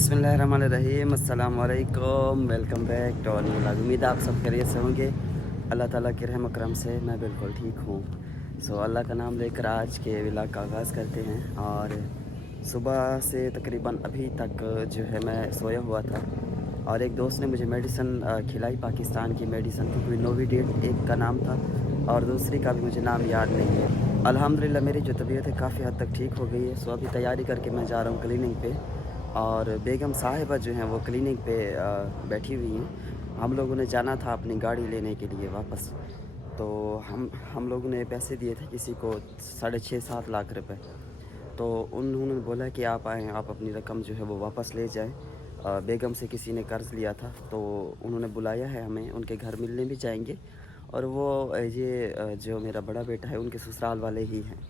बिस्मिल्लाहिर्रहमानिर्रहीम, अस्सलाम वालेकुम, welcome back to new vlog. उम्मीद है आप सब खैरियत से होंगे। अल्लाह ताला के रहम करम से मैं बिल्कुल ठीक हूँ। अल्लाह का नाम लेकर आज के व्लॉग का आगाज़ करते हैं। और सुबह से तकरीबन अभी तक जो है मैं सोया हुआ था और एक दोस्त ने मुझे मेडिसिन खिलाई, पाकिस्तान की मेडिसिन की, कोई नोविडेट एक का नाम था और दूसरी का भी मुझे नाम याद नहीं है। अल्हम्दुलिल्लाह मेरी जो तबीयत है काफ़ी हद तक ठीक हो गई है। अभी तैयारी करके मैं जा रहा हूँ क्लिनिक पे और बेगम साहिबा जो हैं वो क्लिनिक पे बैठी हुई हैं। हम लोगों ने जाना था अपनी गाड़ी लेने के लिए वापस, तो हम लोगों ने पैसे दिए थे किसी को 6.5-7 लाख रुपए। तो उन्होंने बोला कि आप आएँ, आप अपनी रकम जो है वो वापस ले जाएं। बेगम से किसी ने कर्ज़ लिया था तो उन्होंने बुलाया है हमें, उनके घर मिलने भी जाएंगे। और वो ये जो मेरा बड़ा बेटा है उनके ससुराल वाले ही हैं।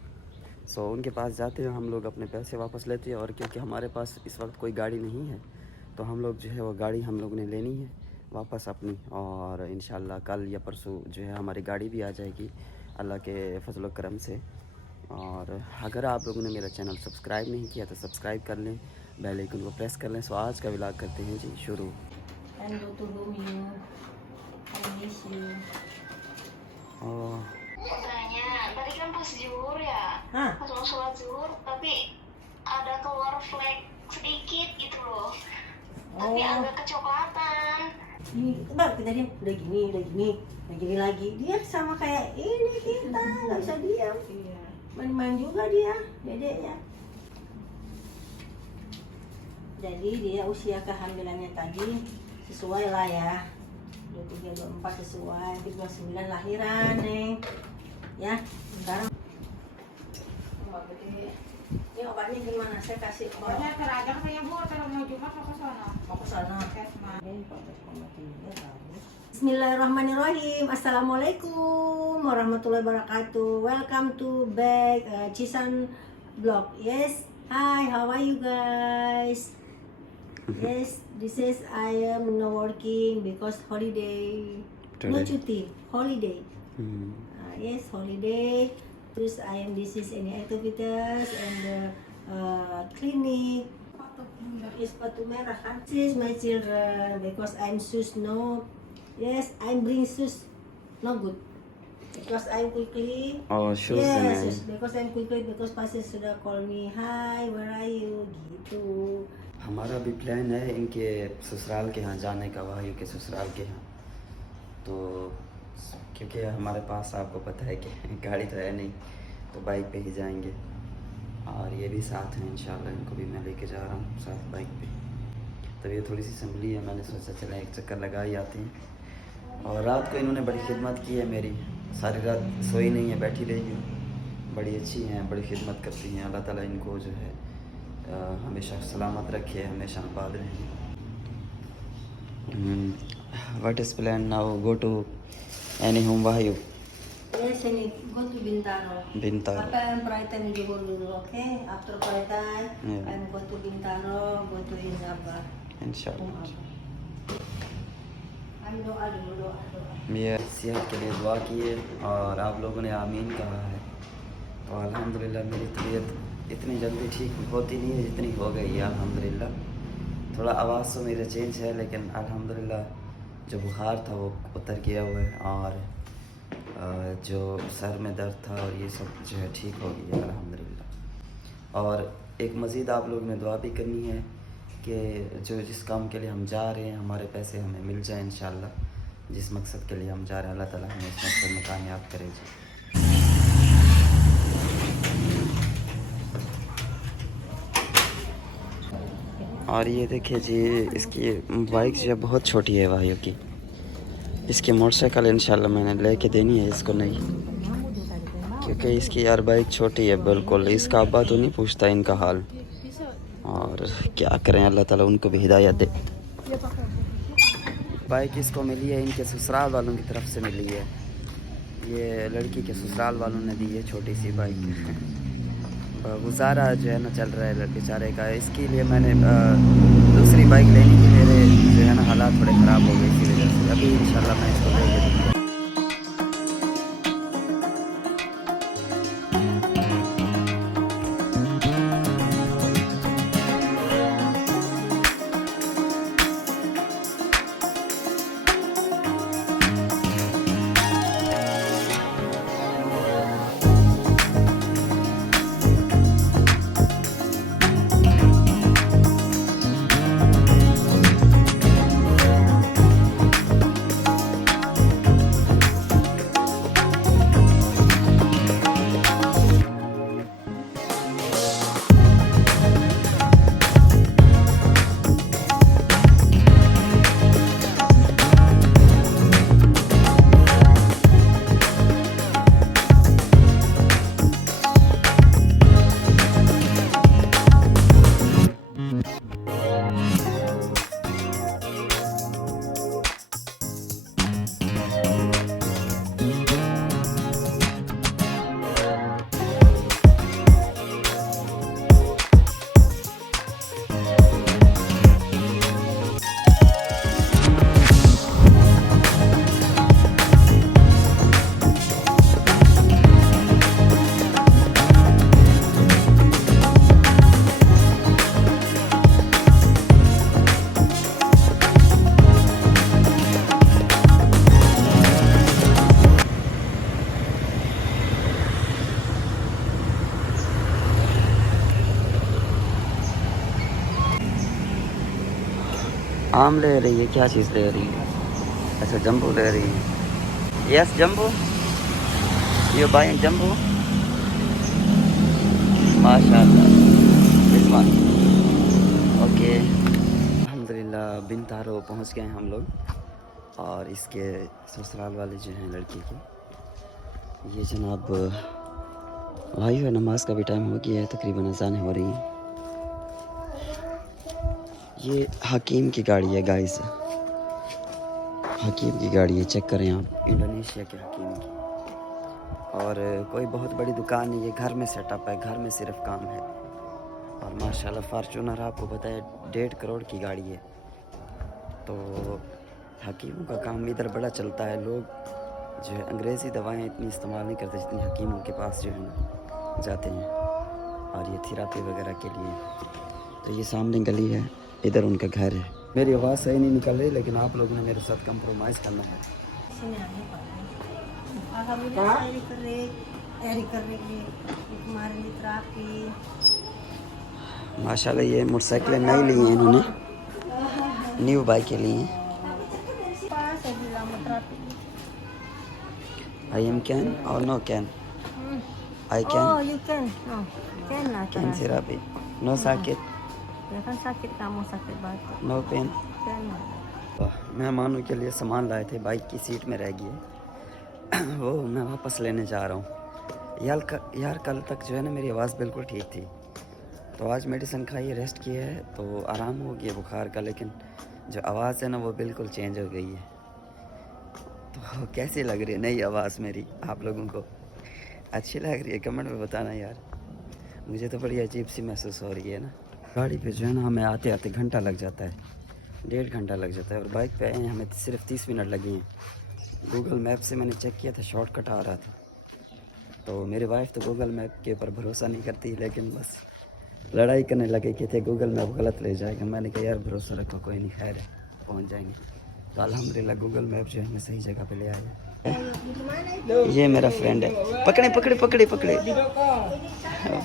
उनके पास जाते हैं, हम लोग अपने पैसे वापस लेते हैं। और क्योंकि हमारे पास इस वक्त कोई गाड़ी नहीं है तो हम लोग जो है वो गाड़ी हम लोग ने लेनी है वापस अपनी। और इंशाल्लाह कल या परसों जो है हमारी गाड़ी भी आ जाएगी अल्लाह के फजल व करम से। और अगर आप लोगों ने मेरा चैनल सब्सक्राइब नहीं किया तो सब्सक्राइब कर लें, बेल आइकन को प्रेस कर लें। आज का व्लॉग करते हैं जी शुरू। Tanya, tadi kan pas zuhur ya, Hah? pas mau sholat zuhur, tapi ada keluar flek sedikit gitu loh, tapi Oh, agak kecoklatan. ini bang kejadian udah gini lagi. Dia sama kayak ini kita nggak bisa diam. Main-main juga dia, dedeknya. Jadi dia usia kehamilannya tadi sesuai lah ya. 23-24 sesuai, 29 lahiran neng. Ya, sekarang obat gede. Ini obatnya gimana? Saya kasih obat. Pokoknya terajak saya Bu, kalau mau Jumat mau ke sana. Mau ke sana. Kesmas. Bismillahirrahmanirrahim. Assalamualaikum warahmatullahi wabarakatuh. Welcome to back Cisan Vlog. Yes. Hi, how are you guys? Yes, this is I am no working because holiday. No Today. cuti, holiday. Hmm. Yes, holiday. Terus I am this is any activities and clinic. Is sepatu merah kan? This is my children because I'm sus no. Yes, I'm bring sus no good. Because I'm quickly. Oh, shoes Yes, and yes, because I'm quickly because pastor sudah call me. Hi, where are you? Gitu. हमारा भी plan है इनके ससुराल के यहाँ जाने का, वायु के ससुराल के यहाँ। तो क्योंकि हमारे पास आपको पता है कि गाड़ी तो है नहीं, तो बाइक पे ही जाएंगे। और ये भी साथ हैं इंशाल्लाह, इनको भी मैं लेके जा रहा हूँ साथ बाइक पे। तब ये थोड़ी सी संभली है, मैंने सोचा चला एक चक्कर लगा ही आते हैं। और रात को इन्होंने बड़ी खिदमत की है मेरी, सारी रात सोई नहीं है, बैठी रही हूँ। बड़ी अच्छी हैं, बड़ी खिदमत करती हैं। अल्लाह ताला इनको जो है हमेशा सलामत रखे, हमेशा आबाद रहें। What is plan now? Go to any home वायु? Yes, I need go to Bintaro. Bintaro. Apa yang prayer time dulu, okay? After prayer time, Yeah. I'm go to Bintaro, go to Inaba. इंशाल्लाह। I'm doa dulu, doa. ये सेहत के लिए दुआ किए और आप लोगों ने आमीन कहा है। तो अल्हम्दुलिल्लाह मेरी तबीयत इतनी जल्दी ठीक होती नहीं है जितनी हो गई है अल्हम्दुलिल्लाह। थोड़ा आवाज़ तो मेरा चेंज है लेकिन अल्हम्दुलिल्लाह जो बुखार था वो उतर गया हुआ है। और जो सर में दर्द था और ये सब जो है ठीक हो गया अल्हम्दुलिल्लाह। और एक मज़ीद आप लोग ने दुआ भी करनी है कि जो जिस काम के लिए हम जा रहे हैं हमारे पैसे हमें मिल जाए इंशाल्लाह। जिस मकसद के लिए हम जा रहे हैं अल्लाह ताला हमें इस मकसद में कामयाब करे जी। और ये देखिए जी, इसकी बाइक जो है बहुत छोटी है वायु की। इसकी मोटरसाइकिल इंशाल्लाह मैंने लेके देनी है इसको नहीं, क्योंकि इसकी यार बाइक छोटी है बिल्कुल। इसका अब्बा तो नहीं पूछता इनका हाल, और क्या करें, अल्लाह ताला उनको भी हिदायत दे। बाइक इसको मिली है इनके ससुराल वालों की तरफ से मिली है। ये लड़की के ससुराल वालों ने दी है छोटी सी बाइक। गुजारा जो है ना चल रहा है बेचारे का। इसके लिए मैंने दूसरी बाइक लेने की मेरे जो है ना हालात थोड़े ख़राब हो गए इसी वजह से। अभी इंशाल्लाह मैं इसको ले दूँगा। आम ले रही है, क्या चीज़ ले रही है? अच्छा जम्बो ले रही है। यस जम्बो, यू बाइंग जम्बो? माशाल्लाह, दिस वन। ओके, अल्हम्दुलिल्लाह बिनतारो पहुंच गए हम लोग। और इसके ससुराल वाले जो हैं लड़की के, ये जनाब भाई है, नमाज का भी टाइम हो गया है, तकरीबन अज़ान हो रही है। ये हकीम की गाड़ी है गाइस, हकीम की गाड़ी है, चेक करें आप, इंडोनेशिया के हकीम की। और कोई बहुत बड़ी दुकान नहीं है, घर में सेटअप है, घर में सिर्फ काम है। और माशाल्लाह फार्चूनर आपको पता है 1.5 करोड़ की गाड़ी है। तो हकीमों का काम इधर बड़ा चलता है। लोग जो है अंग्रेज़ी दवाएं इतनी इस्तेमाल नहीं करते जितनी हकीमों के पास जो है ना जाते हैं, और ये थेरापी वगैरह के लिए। तो ये सामने गली है, इधर उनका घर है। मेरी आवाज़ सही नहीं निकल रही, लेकिन आप लोगों ने मेरे साथ कंप्रोमाइज़ करना है। माशाल्लाह ये मोटरसाइकिलें नई ली हैं इन्होंने, न्यू बाइक के लिए। आई एम कैन और no can? I can, you can. Oh, can lah. कैन थेरापी, नो साकिट, Ya kan sakit kamu, sakit batuk. No pain. Can lah. मेहमानों के लिए सामान लाए थे, बाइक की सीट में रह गई है। वो मैं वापस लेने जा रहा हूँ। यार कल तक जो है ना मेरी आवाज़ बिल्कुल ठीक थी, तो आज मेडिसिन खाई, रेस्ट की है, तो आराम हो गया बुखार का, लेकिन जो आवाज़ है ना वो बिल्कुल चेंज हो गई है। तो कैसी लग रही है नई आवाज़ मेरी? आप लोगों को अच्छी लग रही है? कमेंट में बताना यार, मुझे तो बड़ी अजीब सी महसूस हो रही है ना। गाड़ी पे जो है ना हमें आते आते घंटा लग जाता है, 1.5 घंटा लग जाता है। और बाइक पे आए हैं, हमें सिर्फ 30 मिनट लगे हैं। गूगल मैप से मैंने चेक किया था, शॉर्टकट आ रहा था। तो मेरी वाइफ तो गूगल मैप के ऊपर भरोसा नहीं करती, लेकिन बस लड़ाई करने लगे कि थे गूगल मैप गलत ले जाएगा। मैंने कहा यार भरोसा रखो, कोई नहीं, खैर है, पहुंच जाएंगे। तो अल्हम्दुलिल्लाह गूगल मैप जो है हमें सही जगह पे ले आया। ये मेरा फ्रेंड है, पकड़े पकड़े पकड़े पकड़े,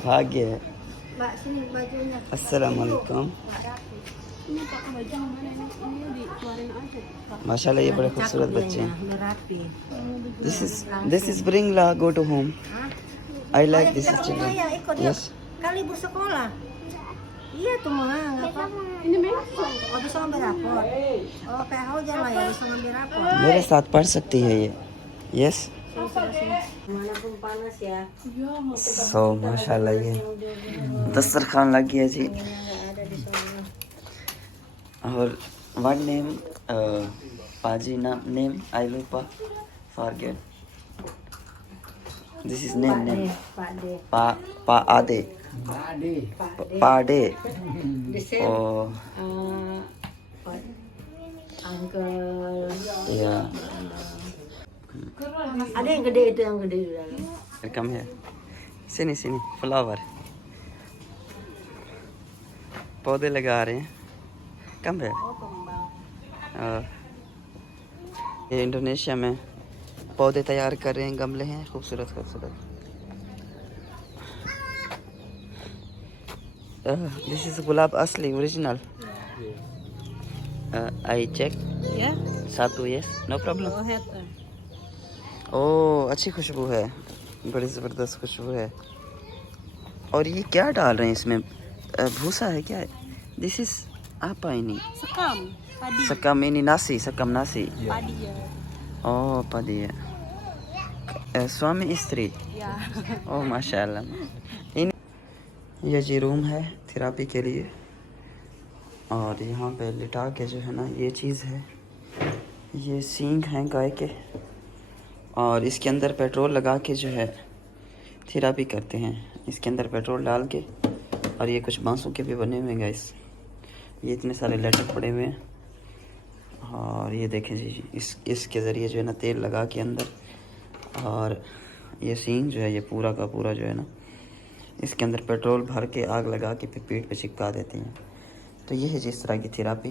भाग गया है। Mbak, sini bajunya. अस्सलाम वालेकुम। माशाल्लाह ये बड़े खूबसूरत बच्चे हैं। Udah rapi. This is bring la go to home. I like this Kita children. ya, ikut Yes. Kan libur sekolah. Iya tuh mah, nggak apa-apa. Ini memang nggak bisa ngambil rapor. Oh, kayak kau jangan ya bisa ngambil rapor. मेरे साथ पढ़ सकती है ये। Yes. Manapun panas ya. So माशाल्लाह ये दस्तरखान लग गया जी। Nggak ada di sana. और वन नेम पाजी नाम name I lupa forget. This is name Pak name. De, Pak De. Pa Ade. Pak De. Pa Ade. Di sini. Oh Uncle. yeah. Ada yang gede itu yang gede di dalam. Come here. Sini sini flower. पौधे लगा रहे हैं। कम है। Oh, kembang. ये Indonesia में पौधे तैयार कर रहे हैं, गमले हैं खूबसूरत खूबसूरत। दिस इज गुलाब असली ओरिजिनल। I check Ya. सातु yes no problem. Oh, head. Oh अच्छी खुशबू है, बड़ी ज़बरदस्त खुशबू है। और ये क्या डाल रहे हैं इसमें? भूसा है क्या? This is apa ini? Sekam. Padi. Sekam ini nasi, sekam nasi. Padi ya. Oh padi ya. स्वामी स्त्री। Ya. ओह माशाल्लाह। ये जी रूम है थेरापी के लिए, और यहाँ पे लिटा के जो है ना ये चीज़ है, ये सींग हैं गाय के, और इसके अंदर पेट्रोल लगा के जो है थेरापी करते हैं। इसके अंदर पेट्रोल डाल के, और ये कुछ बांसों के भी बने हुए हैं गाइस। ये इतने सारे लेटर पड़े हुए हैं, और ये देखें जी इसके ज़रिए जो है ना तेल लगा के अंदर, और ये सींग जो है ये पूरा का पूरा जो है ना इसके अंदर पेट्रोल भर के आग लगा के फिर पीठ पे चिपका देते हैं। तो ये है जिस तरह की थेरापी